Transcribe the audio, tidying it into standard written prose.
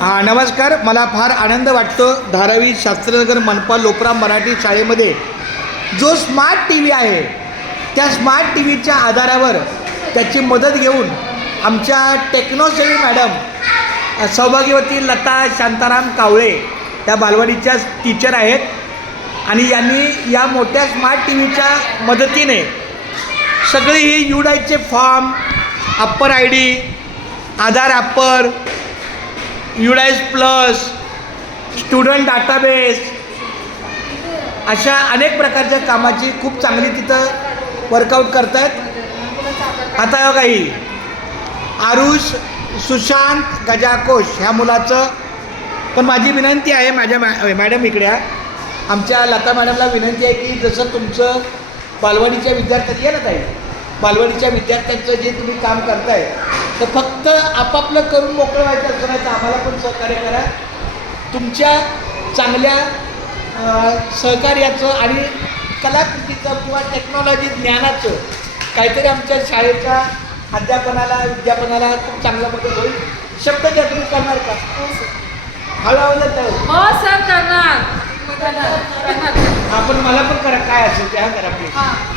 नमस्कार. मला फार आनंद वाटतो धारावी शास्त्रनगर मनपा लोपरा मराठी शाळेमध्ये जो स्मार्ट टी व्ही आहे त्या स्मार्ट टी व्हीच्या आधारावर त्याची मदत घेऊन आमच्या टेक्नोसेवी मॅडम सौभाग्यवती लता शांताराम कावळे त्या बालवाडीच्या टीचर आहेत आणि यांनी या मोठ्या स्मार्ट टी व्हीच्या मदतीने सगळी ही UDIचे form, upper ID, Aadhaar upper, UDIs plus, student database अशा अनेक प्रकारच्या कामाची खूप चांगली तिथं वर्कआउट करत आहेत. आता बघा ही आरुष सुशांत गजाकोश ह्या मुलाचं पण माझी विनंती आहे माझ्या मॅडम इकडे आमच्या लता मॅडमला विनंती आहे की जसं तुमचं बालवाडीच्या विद्यार्थ्यांनी ना ताई बालवाडीच्या विद्यार्थ्यांचं जे तुम्ही काम करताय तर फक्त आपापलं करून मोकळं व्हायचं असं नाही तर आम्हाला पण सहकार्य करा. तुमच्या चांगल्या सहकार्याचं आणि कलाकृतीचं किंवा टेक्नॉलॉजी ज्ञानाचं काहीतरी आमच्या शाळेच्या अध्यापनाला विद्यापनाला खूप चांगलं मदत होईल. शब्द द्या तुम्ही करणार का? हळूहळू तर हो सर करणार. आपण मला पण करा काय असेल त्या करा प्लीज.